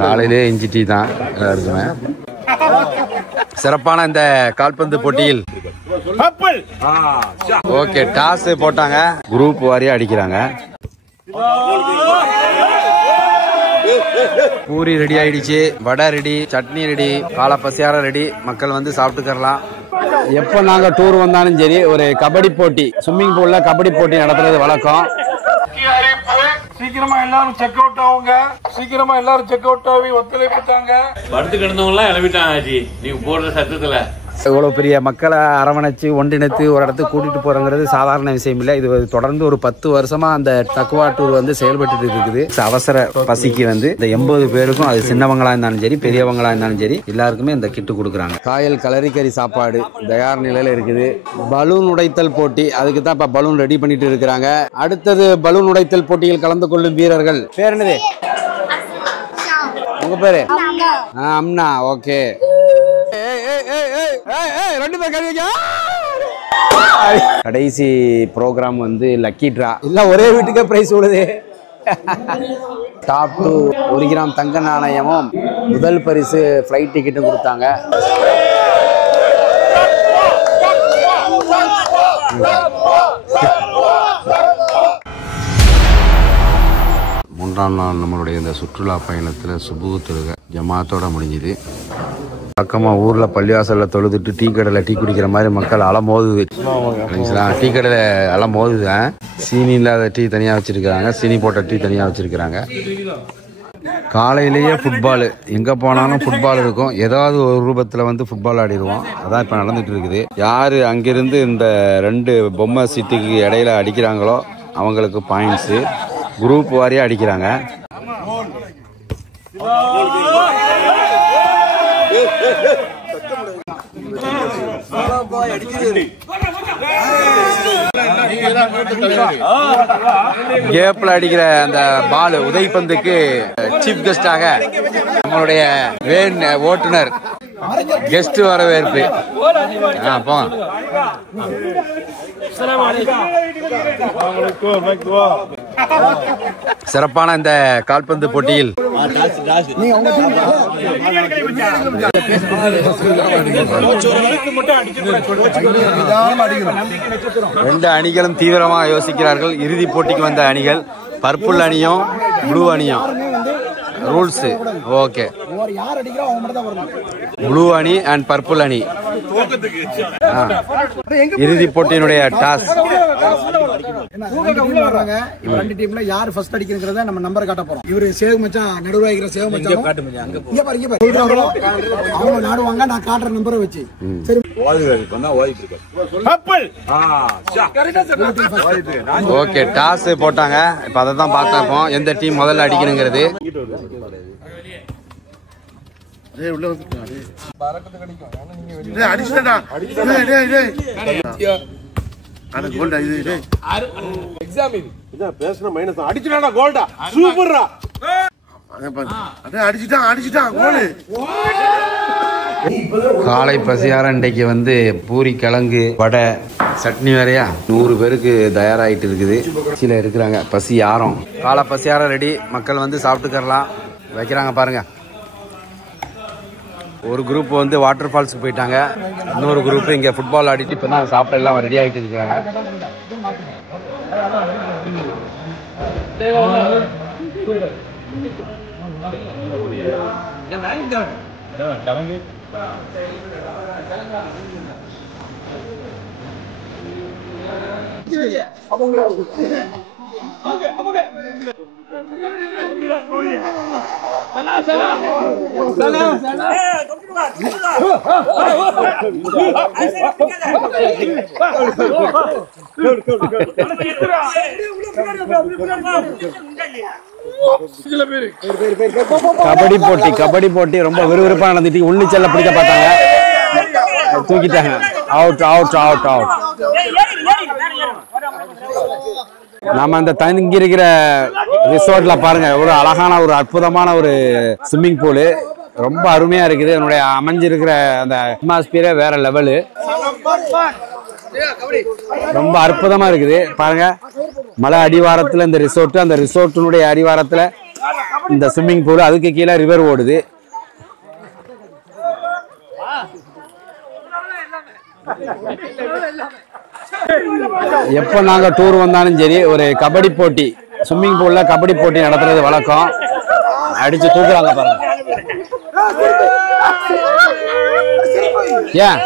காலையிலே இஞ்சி டீ தான் எல்லாருக்குமே. சிறப்பான இந்த கால்பந்து போட்டியில் ஓகே டாஸ் போட்டாங்க. குரூப் வாரியா அடிக்கிறாங்க. பூரி ரெடி ஆயிடுச்சு, வடை ரெடி, சட்னி ரெடி, காலை பசியார ரெடி. மக்கள் வந்து சாப்பிட்டுக்கலாம். எப்போ நாங்க டூர் வந்தாலும் சரி ஒரு கபடி போட்டி, ஸ்விம்மிங் பூல்ல கபடி போட்டி நடத்துறது வழக்கம். சீக்கிரமா எல்லாரும் செக் அவுட் ஆகுங்க. சீக்கிரமா எல்லாரும் செக் அவுட் ஆகி ஒத்துழைப்புட்டாங்க. படுத்து கிடந்தவங்க எல்லாம் எழுப்பிட்டாங்க. நீங்க போடுற சத்தத்துல இவ்வளவு பெரிய மக்களை அரவணைச்சு ஒன்றிணைத்து ஒரு இடத்துக்கு கூட்டிட்டு போறங்கிறது சாதாரண விஷயம் இல்லை. இது தொடர்ந்து ஒரு 10 வருஷமா அந்த தக்குவா டூர் வந்து செயல்பட்டு இருக்குது. அவசர பசிக்கு வந்து இந்த 80 பேருக்கும், அது சின்னவங்களா இருந்தாலும் சரி பெரியவங்களா இருந்தாலும் சரி எல்லாருக்குமே இந்த கிட்டு கொடுக்குறாங்க. காயல் கலரிக்கறி சாப்பாடு தயார் நிலையில இருக்குது. பலூன் உடைத்தல் போட்டி, அதுக்கு தான் இப்ப பலூன் ரெடி பண்ணிட்டு இருக்கிறாங்க. அடுத்தது பலூன் உடைத்தல் போட்டியில் கலந்து கொள்ளும் வீரர்கள் பேர் என்னது? உங்க பேரு? அம்னா. ஓகே. கடைசி ப்ரோக்ராம் வந்து லக்கி டிரா. இல்ல ஒரே வீட்டுக்கே பிரைஸ் விடுது. டாப் 2 1 கிராம் தங்க நாணயமும் முதல் பரிசு ஃப்ளைட் டிக்கெட்டும் கொடுத்தாங்க. மூன்றாம் நாள் நம்மளுடைய இந்த சுற்றுலா பயணத்தில் சுபுகு தொழுகை ஜமாத்தோட முடிஞ்சுது. பக்கமாக ஊரில் பள்ளிவாசலில் தொழுதுட்டு டீ கடையில் டீ குடிக்கிற மாதிரி மக்கள் அலமோதுது. டீ கடையில் அலமோதுதான். சீனி இல்லாத டீ தனியாக வச்சுருக்கிறாங்க, சீனி போட்ட டீ தனியாக வச்சுருக்கிறாங்க. காலையிலேயே ஃபுட்பால், எங்கே போனாலும் ஃபுட்பால் இருக்கும். ஏதாவது ஒரு ரூபத்தில் வந்து ஃபுட்பால் ஆடிடுவோம். அதான் இப்போ நடந்துகிட்டு இருக்குது. யார் அங்கிருந்து இந்த 2 பொம்மை சீட்டுக்கு இடையில அடிக்கிறாங்களோ அவங்களுக்கு பாயிண்ட்ஸு. குரூப் வாரியாக அடிக்கிறாங்க. கேப்ல அடிக்கிற அந்த பால் உதைப்பந்துக்கு சீஃப் கெஸ்டாக நம்மளுடைய வேன் ஓட்டுநர் கெஸ்ட் வரவேற்பு. சிறப்பான இந்த கால்பந்து போட்டியில் 2 அணிகளும் தீவிரமாக யோசிக்கிறார்கள். இறுதி போட்டிக்கு வந்த அணிகள் பர்பிள் அணியும் ப்ளூ அணியும். Rules okay. ப்ளூ அணி அண்ட் பர்பிள் அணி. இறுதி போட்டியினுடைய டாஸ். 2 டீம்ல யார் ஃபர்ஸ்ட் அடிக்கிறத நம்ம நம்பர் காட்ட போறோம். இவரு சேவ் மச்சான் நடுவுல இருக்கிற சேவ் மச்சான் இங்க பாரு அவங்க நாடுவாங்க. நான் காட்டுற நம்பரை வச்சு சரி ஓகே. டாஸ் போட்டாங்க. இப்ப அதை தான் பார்த்திருப்போம், எந்த டீம் முதல்ல அடிக்கணுங்கிறது. காலை பசியார இன்றைக்கு வந்து பூரி கிழங்கு வடை சட்னி வேறையா 100 பேருக்கு தயாராகிட்டு இருக்குது. கீழே இருக்கிறாங்க பசி யாரும். காலை பசியார ரெடி, மக்கள் வந்து சாப்பிட்டுக்கலாம் வைக்கிறாங்க பாருங்க. ஒரு குரூப் வந்து வாட்டர் ஃபால்ஸுக்கு போயிட்டாங்க. இன்னொரு குரூப் இங்கே ஃபுட்பால் ஆடிட்டு இப்போ தான் சாப்பிட எல்லாம் ரெடி ஆகிட்டு இருக்காங்க. கபடி போட்டி ரொம்ப விறுவிறுப்பா நடந்துட்டு உள்ளிச்சல்ல பிடிக்க பார்த்தாங்க, தூக்கிட்டாங்க. Out out out out. நாம அந்த தங்கி இருக்கிற ரிசார்ட்ல பாருங்க, ஒரு அழகான ஒரு அற்புதமான ஒரு ஸ்விம்மிங் பூலு, ரொம்ப அருமையா இருக்குது. என்னுடைய அமைஞ்சிருக்கிற அந்த அட்மாஸ்பியரே வேற லெவலு, ரொம்ப அற்புதமா இருக்குது பாருங்க. மலை அடிவாரத்துல இந்த ரிசோர்ட், அந்த ரிசோர்ட்டினுடைய அடிவாரத்துல இந்த ஸ்விம்மிங் பூல், அதுக்கு கீழே ரிவர் ஓடுது. எப்போ நாங்கள் டூர் வந்தாலும் சரி ஒரு கபடி போட்டி, ஸ்விம்மிங் பூல்ல கபடி போட்டி நடத்துறது வழக்கம். அடிச்சு தூக்குறாங்க பாருங்க. ஏன்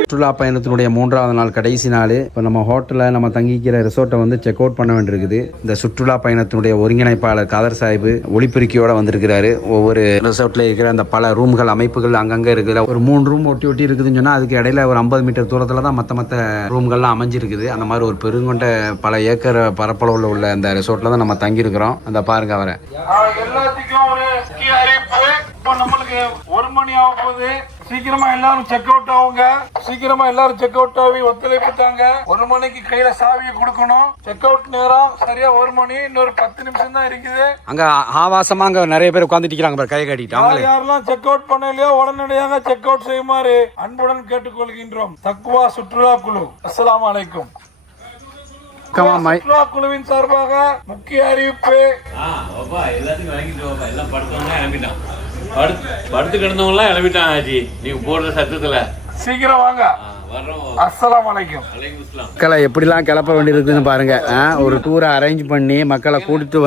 சுற்றுலா பயணத்தினுடைய 3வது நாள் கடைசி நாள். இப்போ நம்ம ஹோட்டலில் நம்ம தங்கிக்கிற ரிசோர்ட்டை வந்து செக் அவுட் பண்ண வேண்டியிருக்குது. இந்த சுற்றுலா பயணத்தினுடைய ஒருங்கிணைப்பாளர் காதர் சாஹிப் ஒளிப்பெருக்கியோட வந்திருக்கிறாரு. ஒவ்வொரு ரிசோர்ட்ல இருக்கிற அந்த பல ரூம்கள் அமைப்புகள் அங்கங்கே இருக்குது. ஒரு 3 ரூம் ஒட்டி ஒட்டி இருக்குதுன்னு சொன்னால் அதுக்கு இடையில ஒரு 50 மீட்டர் தூரத்தில் தான் மற்ற ரூம்கள்லாம் அமைஞ்சிருக்குது. அந்த மாதிரி ஒரு பெருங்கொண்ட பல ஏக்கர் பரப்பளவில் உள்ள அந்த ரிசோர்ட்ல தான் நம்ம தங்கியிருக்கிறோம். அந்த பாருங்க அவரை. எல்லாத்துக்கும் ஒரு முக்கிய அறிவிப்பு. இப்போ நம்மளுக்கு 1 மணி ஆக போகுது. சீக்கிரமா எல்லாரும் செக் அவுட் ஆகுங்க. சீக்கிரமா எல்லாரும் செக் அவுட் ஆகி ஒத்துழைப்பு தாங்க. 1 மணிக்கு கையில சாவியை கொடுக்கணும். செக் அவுட் நேரம் சரியா 1 மணி. இன்னொரு 10 நிமிஷம் தான் இருக்குது. அங்க ஆவாசமா அங்க நிறைய பேர் உட்கார்ந்துட்டு இருக்காங்க. கை காட்டிட்டு யாரெல்லாம் செக் அவுட் பண்ணலையோ உடனடியாக செக் அவுட் செய்யுமாறு அன்புடன் கேட்டுக்கொள்கின்றோம். தக்குவா சுற்றுலா குழு. அஸ்ஸலாமு அலைக்கும். சுற்றுலா குழுவின் சார்பாக முக்கிய அறிவிப்பு. எல்லாத்தையும் வாங்கிட்டு எல்லாம் படுத்தவங்க கிளம்பிட்டான். படுத்து கிடந்தவங்க எல்லாம் கிளம்பிட்டான் ஆச்சு. நீங்க போடுற சத்தத்துல சீக்கிரம் வாங்க. அஸ்ஸலாமு அலைக்கும். மக்களை எப்படிலாம் கிளப்ப வேண்டியிருக்குன்னு பாருங்க. ஒரு டூரை அரேஞ்ச் பண்ணி மக்களை கூட்டிட்டு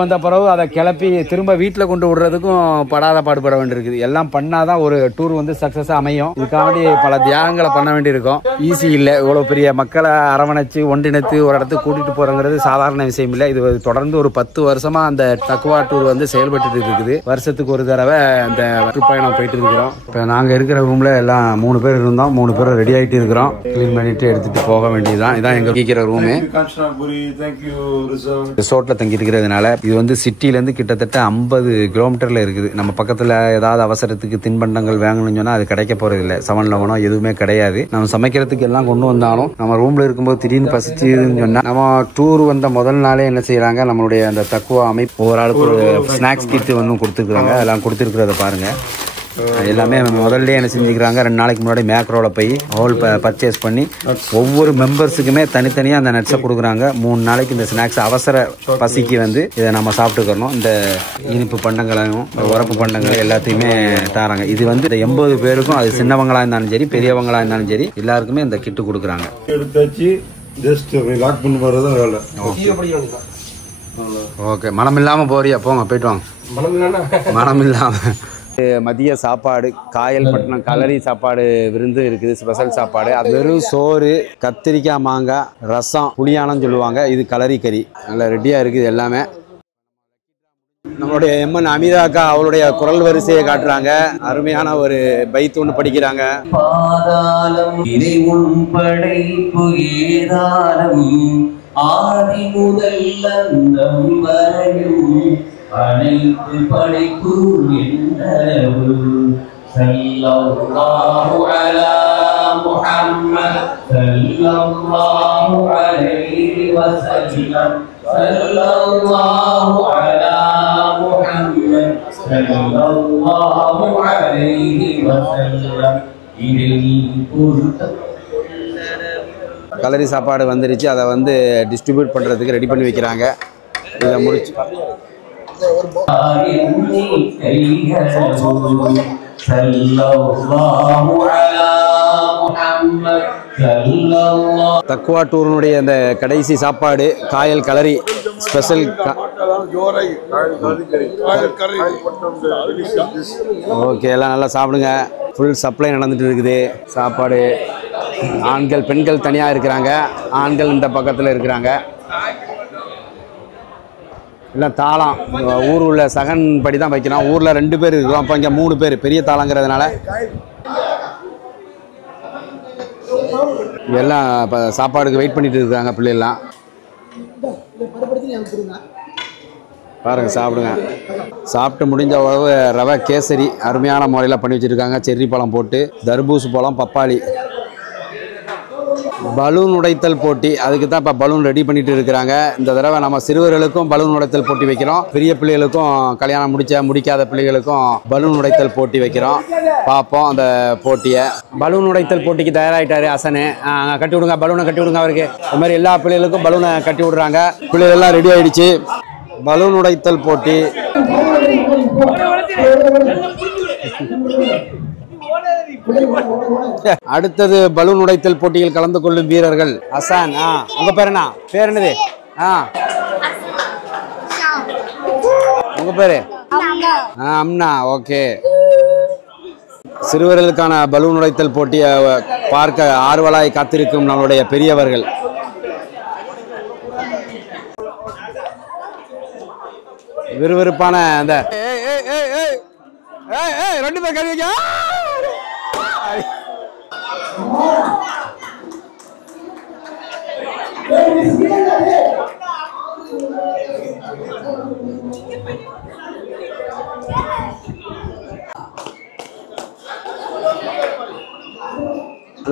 வந்த பிறகு அதை கிளப்பி திரும்ப வீட்டில் கொண்டு விடுறதுக்கும் படாத பாடுபட வேண்டியிருக்குது. எல்லாம் பண்ணாதான் ஒரு டூர் வந்து சக்சஸா அமையும். இதுக்காண்டி பல தியாகங்களை பண்ண வேண்டியிருக்கும். ஈஸி இல்லை. இவ்வளவு பெரிய மக்களை அரவணைச்சு ஒன்றிணைத்து ஒரு இடத்துக்கு கூட்டிட்டு போறங்கிறது சாதாரண விஷயம் இல்லை. இது தொடர்ந்து ஒரு 10 வருஷமா அந்த தக்குவா டூர் வந்து செயல்பட்டு இருக்குது. வருஷத்துக்கு ஒரு தடவை அந்த சுற்றுப்பயணம் போயிட்டு இருக்கிறோம். இப்போ நாங்கள் இருக்கிற ரூம்ல எல்லாம் 3 பேர் இருந்தோம். 3 பேர் ரெடி ஆகிட்டு இருக்கிறோம். கிளீன் பண்ணிட்டு எடுத்துட்டு போக வேண்டியதுதான். இதான் எங்க கேட்கிற ரூமு. ரிசோர்ட்ல தங்கி இருக்கிறதுனால இது வந்து சிட்டில இருந்து கிட்டத்தட்ட 50 கிலோமீட்டர்ல இருக்குது. நம்ம பக்கத்துல ஏதாவது அவசரத்துக்கு தின்பண்டங்கள் வாங்கணும்னு சொன்னா அது கிடைக்க போறது இல்லை. 7-Eleven எதுவுமே கிடையாது. நம்ம சமைக்கிறதுக்கு எல்லாம் கொண்டு வந்தாலும் நம்ம ரூம்ல இருக்கும்போது திடீர்னு பசிச்சுன்னு சொன்னா நம்ம டூர் வந்த முதல் நாளே என்ன செய்யறாங்க, நம்மளுடைய அந்த தக்குவா அமைப்பு ஒவ்வொரு ஆளுக்கு ஒரு ஸ்நாக்ஸ் கிட் வந்து கொடுத்துருக்காங்க. அதெல்லாம் கொடுத்துருக்கிறத பாருங்க. எல்லாமே முதல்ல என்ன செஞ்சுக்கிறாங்க, 2 நாளைக்கு முன்னாடி மேக்ரோல போய் ஹோல் பர்ச்சேஸ் பண்ணி ஒவ்வொரு மெம்பர்ஸுக்குமே தனித்தனியா அந்த நட்ஸை கொடுக்குறாங்க. 3 நாளைக்கு இந்த ஸ்நாக்ஸ் அவசர பசிக்கு வந்து இதை நம்ம சாப்பிட்டுக்கணும். இந்த இனிப்பு பண்டங்களையும் உரப்பு பண்டங்கள் எல்லாத்தையுமே தராங்க. இது வந்து இந்த 80 பேருக்கும், அது சின்னவங்களா இருந்தாலும் சரி பெரியவங்களா இருந்தாலும் சரி எல்லாருக்குமே இந்த கிட்டு கொடுக்குறாங்க. ஓகே, மனம் இல்லாம போறியா? போங்க போயிட்டு வாங்க. மனம் இல்லாம மதிய சாப்பாடு காயல்பட்டினம் கலரி சாப்பாடு விருந்து இருக்குது. ஸ்பெஷல் சாப்பாடு. அது வெறும் சோறு, கத்திரிக்காய், மாங்காய், ரசம், புளியானம்னு சொல்லுவாங்க. இது கலரி கறி. நல்லா ரெடியா இருக்குது எல்லாமே. நம்மளுடைய எம்என் அமிதா அக்கா அவளுடைய குரல் வரிசையை காட்டுறாங்க. அருமையான ஒரு பைத் ஒன்று படிக்கிறாங்க. ஆதி முதல் அனைத்து படைப்பு என்னவு ஸல்லல்லாஹு அலா முஹம்மத் ஸல்லல்லாஹு அலைஹி வஸல்லம் ஸல்லல்லாஹு அலா முஹம்மத் ஸல்லல்லாஹு அலைஹி வஸல்லம். கலரி சாப்பாடு வந்துருச்சு. அதை வந்து டிஸ்ட்ரிபியூட் பண்ணுறதுக்கு ரெடி பண்ணி வைக்கிறாங்க. இதை முடிச்சு தக்குவா டூரினுடைய அந்த கடைசி சாப்பாடு காயல் கலரி ஸ்பெஷல். ஓகே, எல்லாம் நல்லா சாப்பிடுங்க. ஃபுல் சப்ளை நடந்துட்டு இருக்குது சாப்பாடு. ஆண்கள் பெண்கள் தனியாக இருக்கிறாங்க. ஆண்கள் இந்த பக்கத்தில் இருக்கிறாங்க. இல்லை தாளம் ஊர் உள்ள சகன் படி தான் வைக்கிறோம். ஊரில் 2 பேர் இருக்கிறோம். அப்போ இங்கே 3 பேர் பெரிய தாளங்கிறதுனால எல்லாம் இப்போ சாப்பாடுக்கு வெயிட் பண்ணிட்டு இருக்காங்க பிள்ளைலாம். பாருங்க, சாப்பிடுங்க. சாப்பிட்டு முடிஞ்ச உணவு ரவை கேசரி அருமையான முறையில் பண்ணி வச்சுருக்காங்க. செர்ரி பழம் போட்டு, தர்பூசு பழம், பப்பாளி. பலூன் உடைத்தல் போட்டி, அதுக்கு தான் இப்போ பலூன் ரெடி பண்ணிட்டு இருக்கிறாங்க. இந்த தடவை நம்ம சிறுவர்களுக்கும் பலூன் உடைத்தல் போட்டி வைக்கிறோம், பெரிய பிள்ளைகளுக்கும் கல்யாணம் முடிக்காத பிள்ளைகளுக்கும் பலூன் உடைத்தல் போட்டி வைக்கிறோம். பார்ப்போம் அந்த போட்டியை. பலூன் உடைத்தல் போட்டிக்கு தயாராகிட்டாரு அசனு. கட்டி விடுங்க, பலூனை கட்டி விடுங்க அவருக்கு. அது மாதிரி எல்லா பிள்ளைகளுக்கும் பலூனை கட்டி விடுறாங்க. பிள்ளைகள் எல்லாம் ரெடி ஆயிடுச்சு. பலூன் உடைத்தல் போட்டி. அடுத்தது பலூன் உடைத்தல் போட்டியில் கலந்து கொள்ளும் வீரர்கள். அசான், உங்க பேர் என்ன? பேர் என்னது? உங்க பேரு? அம்னா. ஓகே. சிறுவர்களுக்கான பலூன் உடைத்தல் போட்டியை பார்க்க ஆர்வலாய் காத்திருக்கும் நம்மளுடைய பெரியவர்கள். விறுவிறுப்பான அந்த ரெண்டு பேர் கழுவிங்க.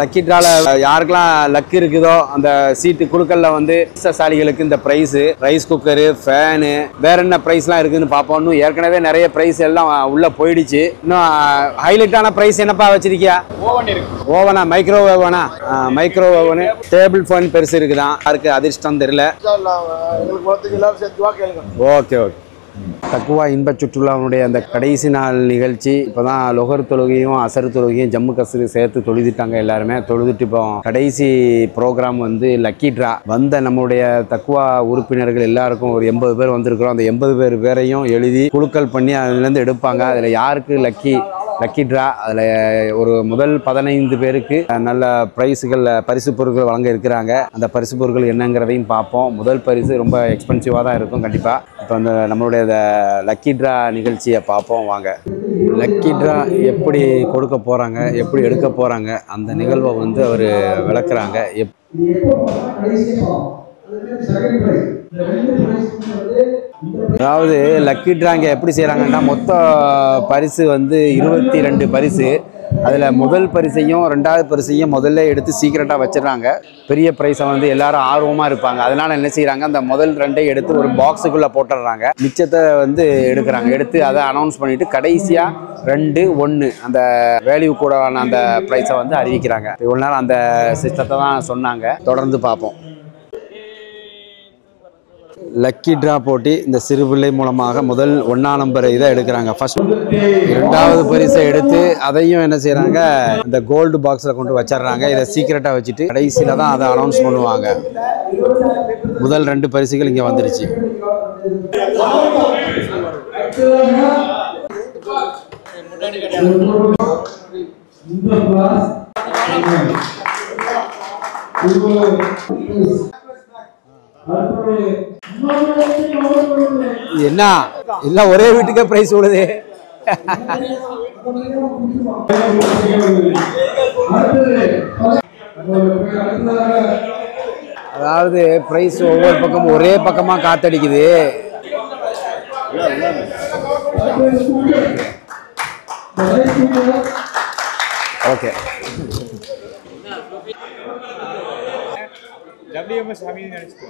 லக்கி டிரால யாருக்கெல்லாம் லக் இருக்குதோ அந்த சீட்டு குழுக்கள்ல வந்து சாலிகளுக்கு இந்த பிரைஸ், ரைஸ் குக்கரு, ஃபேனு, வேற என்ன பிரைஸ்லாம் இருக்குன்னு பார்ப்போம். இன்னும் ஏற்கனவே நிறைய பிரைஸ் எல்லாம் உள்ள போயிடுச்சு. இன்னும் ஹைலைட்டான பிரைஸ் என்னப்பா வச்சிருக்கியா? ஓவனா? மைக்ரோ ஓவனா? மைக்ரோ ஓவனு, டேபிள் ஃபேன் பெருசு இருக்குதான். யாருக்கு அதிர்ஷ்டம் தெரியல. Okay okay. தக்குவா இன்ப சுற்றுலாவுடைய அந்த கடைசி நாள் நிகழ்ச்சி. இப்போதான் லொஹர் தொழுகையும் அசர் தொழுகையும் ஜம்மு காஷ்மீர் சேர்த்து தொழுதிட்டாங்க. எல்லாருமே தொழுதுட்டு இப்போ கடைசி ப்ரோக்ராம் வந்து லக்கி ட்ரா. வந்த நம்மளுடைய தக்குவா உறுப்பினர்கள் எல்லாருக்கும் ஒரு 80 பேர் வந்திருக்கிறோம். அந்த 80 பேரையும் எழுதி குழுக்கள் பண்ணி அதுலேருந்து எடுப்பாங்க. அதில் யாருக்கு லக்கி ட்ரா, அதில் ஒரு முதல் 15 பேருக்கு நல்ல ப்ரைஸுகள், பரிசு பொருட்கள் வழங்க இருக்கிறாங்க. அந்த பரிசு பொருட்கள் என்னங்கிறதையும் பார்ப்போம். முதல் பரிசு ரொம்ப எக்ஸ்பென்சிவாக தான் இருக்கும் கண்டிப்பாக. இப்போ அந்த நம்மளுடைய லக்கி ட்ரா நிகழ்ச்சியை பார்ப்போம் வாங்க. லக்கி ட்ரா எப்படி கொடுக்க போகிறாங்க, எப்படி எடுக்க போகிறாங்க, அந்த நிகழ்வை வந்து அவர் விளக்குறாங்க. அதாவது லக்கி ட்ரா இங்கே எப்படி செய்கிறாங்கன்னா, மொத்த பரிசு வந்து 22 பரிசு. அதில் முதல் பரிசையும் 2வது பரிசையும் முதல்ல எடுத்து சீக்கிரட்டாக வச்சிடறாங்க. பெரிய ப்ரைஸை வந்து எல்லாரும் ஆர்வமாக இருப்பாங்க. அதனால் என்ன செய்கிறாங்க, அந்த முதல் 2ஐ எடுத்து ஒரு பாக்ஸுக்குள்ளே போட்டுடுறாங்க. மிச்சத்தை வந்து எடுக்கிறாங்க. எடுத்து அதை அனௌன்ஸ் பண்ணிவிட்டு கடைசியாக 2, 1 அந்த வேல்யூ கூடவான அந்த ப்ரைஸை வந்து அறிவிக்கிறாங்க. இவ்வளோ நாள் அந்த சிஸ்டத்தை தான் சொன்னாங்க. தொடர்ந்து பார்ப்போம். லக்கி ட்ரா போட்டி இந்த சிறுபிள்ளை மூலமாக முதல் 1ஆம் நம்பர் இதை எடுக்கிறாங்க. ஃபர்ஸ்ட் 2வது பரிசை எடுத்து அதையும் என்ன செய்கிறாங்க, இந்த கோல்டு பாக்ஸில் கொண்டு வச்சிடுறாங்க. இதை சீக்கிரட்டாக வச்சுட்டு கடைசியில் தான் அதை அனௌன்ஸ் பண்ணுவாங்க. முதல் 2 பரிசுகள் இங்கே வந்துருச்சு. என்ன இல்ல ஒரே வீட்டுக்கே பிரைஸ் விடுது. அதாவது பிரைஸ் ஒவ்வொரு பக்கமும் ஒரே பக்கமா காத்தடிக்குது. ஓகே. WMS Hamid நினைச்சிட்டு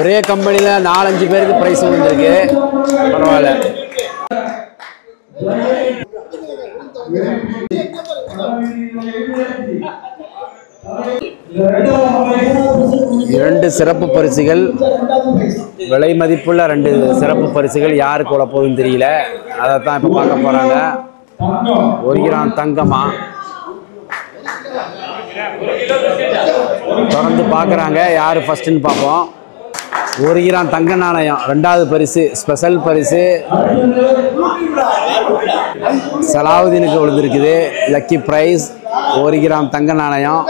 ஒரே கம்பெனில 4-5 பேருக்கு பிரைஸ் வந்திருக்கு. பரவாயில்ல. இரண்டு சிறப்பு பரிசுகள், விலை மதிப்புள்ள 2 சிறப்பு பரிசுகள். யாருக்கு உள்ள போகுதுன்னு தெரியல. அதைத்தான் இப்ப பார்க்க போறாங்க. 1 கிராம் தங்கமா தொடர்ந்து பார்க்குறாங்க. யார் ஃபர்ஸ்ட்னு பார்ப்போம். 1 கிராம் தங்க நாணயம் 2வது பரிசு, ஸ்பெஷல் பரிசு சலாவுதீனுக்கு விழுந்திருக்குது. லக்கி பிரைஸ் 1 கிராம் தங்க நாணயம்.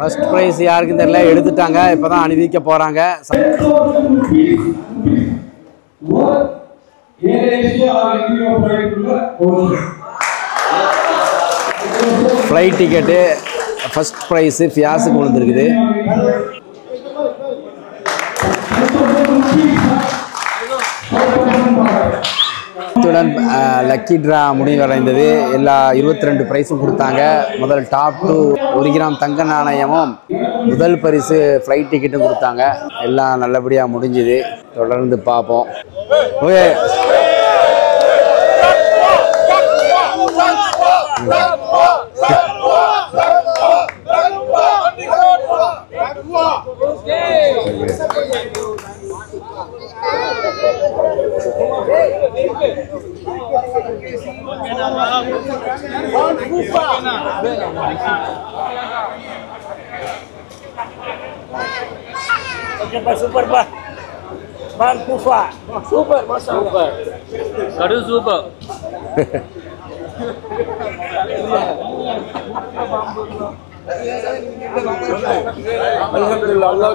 ஃபர்ஸ்ட் ப்ரைஸ் யாருக்கும் தெரியல, எடுத்துட்டாங்க, இப்பதான் அணிவிக்க போறாங்க. ஃப்ளைட் டிக்கெட்டு ஃபர்ஸ்ட் ப்ரைஸு ஃபியாஸுக்கு விழுந்துருக்குது. இத்துடன் லக்கி ட்ரா முடிவடைந்தது. எல்லா 22 ப்ரைஸும் கொடுத்தாங்க. முதல் டாப் 2 1 கிராம் தங்க நாணயமும் முதல் பரிசு ஃப்ளைட் டிக்கெட்டும் கொடுத்தாங்க. எல்லாம் நல்லபடியாக முடிஞ்சுது. தொடர்ந்து பார்ப்போம். Okay, super bah. Bang Kufa. Super, masa super. Kadu super. Alhamdulillah Allah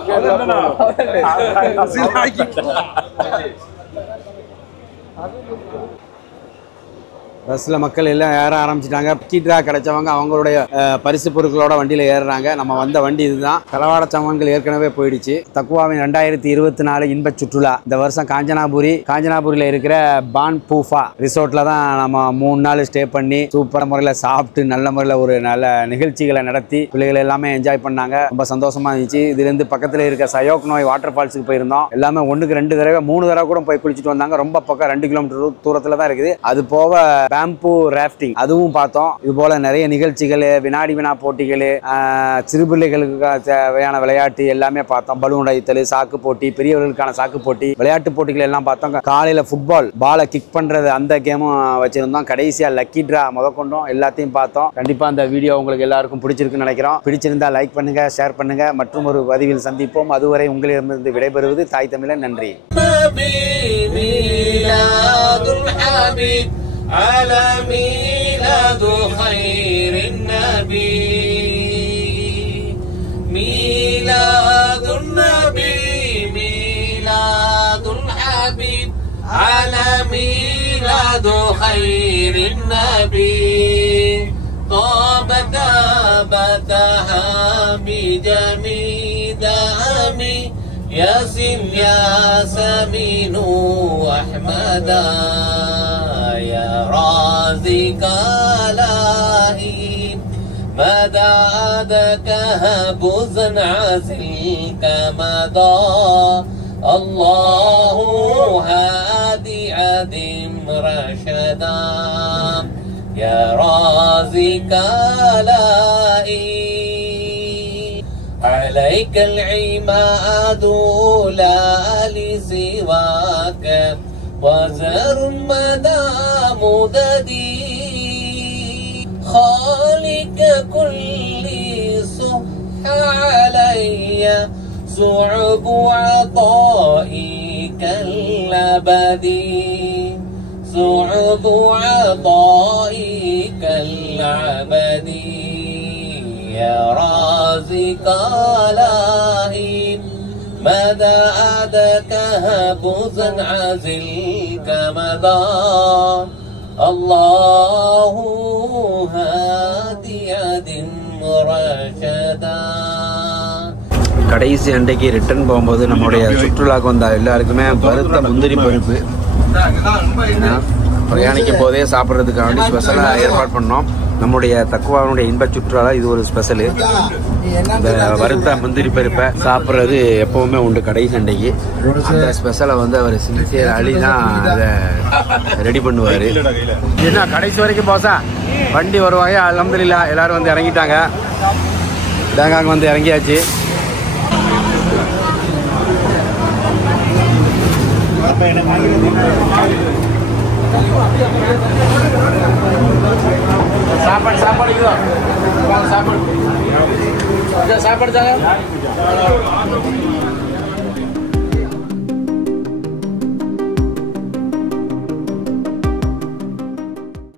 பஸ்ஸில் மக்கள் எல்லாம் ஏற ஆரம்பிச்சிட்டாங்க. லக்கி ட்ரா கிடைச்சவங்க அவங்களுடைய பரிசு பொருட்களோட வண்டியில் ஏறுறாங்க. நம்ம வந்த வண்டி இதுதான். தளவாட சாமான்கள் ஏற்கனவே போயிடுச்சு. தக்குவாவின் 2024 இன்ப சுற்றுலா இந்த வருஷம் காஞ்சனாபுரியில் இருக்கிற பான் பூஃபா ரிசோர்ட்ல தான் நம்ம 3 நாள் ஸ்டே பண்ணி சூப்பர் முறையில் சாப்பிட்டு நல்ல முறையில் ஒரு நல்ல நிகழ்ச்சிகளை நடத்தி பிள்ளைகள் எல்லாமே என்ஜாய் பண்ணாங்க. ரொம்ப சந்தோஷமா இருந்துச்சு. இதுலேருந்து பக்கத்தில் இருக்க சயோக் நோய் வாட்டர் ஃபால்ஸுக்கு போயிருந்தோம். எல்லாமே 1க்கு 2 தடவை 3 தடவை கூட போய் குளிச்சுட்டு வந்தாங்க. ரொம்ப பக்கம் 2 கிலோமீட்டர் தூரத்தில் தான் இருக்குது. அது போக பேம்பு ராஃப்டிங் அதுவும் பார்த்தோம். இது போல நிறைய நிகழ்ச்சிகள், வினாடி வினா போட்டிகள், சிறுபிள்ளைகளுக்கு தேவையான விளையாட்டு எல்லாமே பார்த்தோம். பலூன் அடித்தல், சாக்கு போட்டி, பெரியவர்களுக்கான சாக்கு போட்டி, விளையாட்டு போட்டிகள் எல்லாம் பார்த்தோம். காலையில ஃபுட்பால் பாலை கிக் பண்றது அந்த கேமும் வச்சிருந்தோம். கடைசியா லக்கி ட்ரா முதற்கொண்டோம் எல்லாத்தையும் பார்த்தோம். கண்டிப்பா அந்த வீடியோ உங்களுக்கு எல்லாருக்கும் பிடிச்சிருக்குன்னு நினைக்கிறோம். பிடிச்சிருந்தா லைக் பண்ணுங்க, ஷேர் பண்ணுங்க. மற்றும் ஒரு பதிவில் சந்திப்போம். அதுவரை உங்களிடமிருந்து விடைபெறுவது தாய் தமிழன். நன்றி. على ميلاد خير النبي ميلاد النبي ميلاد الحبيب على ميلاد خير النبي طابت أبتها بجميد أمي ياسين يا سمين وأحمدا يا رازق لاهي مدى عادك هبوزا عزلك مدى الله هادي عدم رشدا يا رازق لاهي عليك العماد لا لسواك وزر مدى مددي خالق كل صح علي صعب عطائك الأبدي صعب عطائك الأبدي يا رازق لاهي مدى أدك هبوزا عزلك مدى الله هادي عدن رشدا. கடைசி அன்றைக்கு ரிட்டர்ன் போகும்போது நம்முடைய சுற்றுலாக்கு வந்த எல்லாருக்குமே வறுத்த முந்திரி பருப்பு பிரயாணிக்கும் போதே சாப்பிட்றதுக்காண்டி ஸ்பெஷலாக ஏற்பாடு பண்ணோம். நம்முடைய தக்குவாவினுடைய இன்ப சுற்றுலா இது ஒரு ஸ்பெஷலு. இந்த வறுத்த முந்திரி பருப்பை சாப்பிட்றது எப்பவுமே உண்டு கடைசி அன்றைக்கு. அந்த ஸ்பெஷலை வந்து அவர் சின்சியர் அலி தான் அதை ரெடி பண்ணுவார். என்ன கடைசி வரைக்கும் போசா வண்டி வருவாங்க. அல்ஹம்துலில்லாஹ் எல்லாரும் வந்து இறங்கிட்டாங்க. பேங்காக் வந்து இறங்கியாச்சு. சாப்பாடு சாப்பாடு சாப்பாடு சாப்பாடு